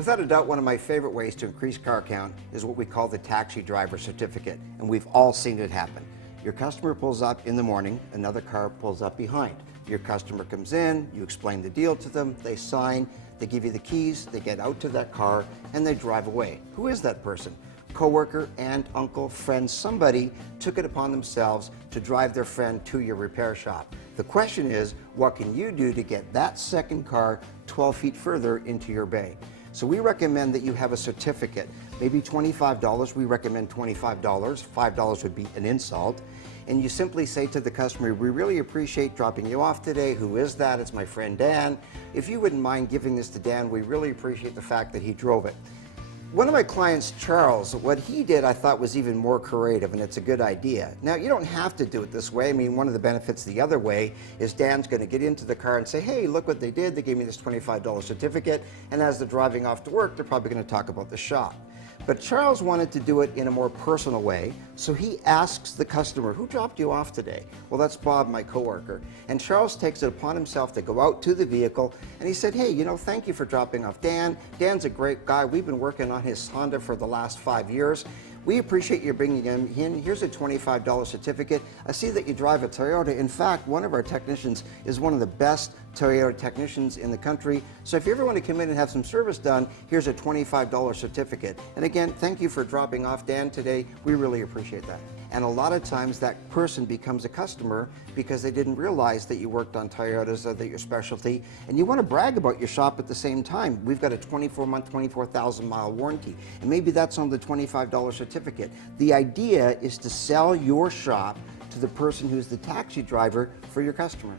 Without a doubt, one of my favorite ways to increase car count is what we call the taxi driver certificate, and we've all seen it happen. Your customer pulls up in the morning, another car pulls up behind. Your customer comes in, you explain the deal to them, they sign, they give you the keys, they get out to that car, and they drive away. Who is that person? Coworker, aunt, uncle, friend, somebody took it upon themselves to drive their friend to your repair shop. The question is, what can you do to get that second car 12 feet further into your bay? So we recommend that you have a certificate, maybe $25. We recommend $25. $5 would be an insult. And you simply say to the customer, we really appreciate dropping you off today. Who is that? It's my friend Dan. If you wouldn't mind giving this to Dan, we really appreciate the fact that he drove it. One of my clients, Charles, what he did I thought was even more creative, and it's a good idea. Now, you don't have to do it this way. I mean, one of the benefits the other way is Dan's going to get into the car and say, hey, look what they did. They gave me this $25 certificate, and as they're driving off to work, they're probably going to talk about the shop. But Charles wanted to do it in a more personal way, so he asks the customer, who dropped you off today? Well, that's Bob, my coworker. And Charles takes it upon himself to go out to the vehicle, and he said, hey, thank you for dropping off Dan. Dan's a great guy. We've been working on his Honda for the last 5 years. We appreciate you bringing him in. Here's a $25 certificate. I see that you drive a Toyota. In fact, one of our technicians is one of the best Toyota technicians in the country. So if you ever want to come in and have some service done, here's a $25 certificate. And again, thank you for dropping off Dan today. We really appreciate that. And a lot of times that person becomes a customer because they didn't realize that you worked on Toyotas or that your specialty, and you want to brag about your shop at the same time. We've got a 24-month, 24,000-mile warranty, and maybe that's on the $25 certificate. The idea is to sell your shop to the person who's the taxi driver for your customer.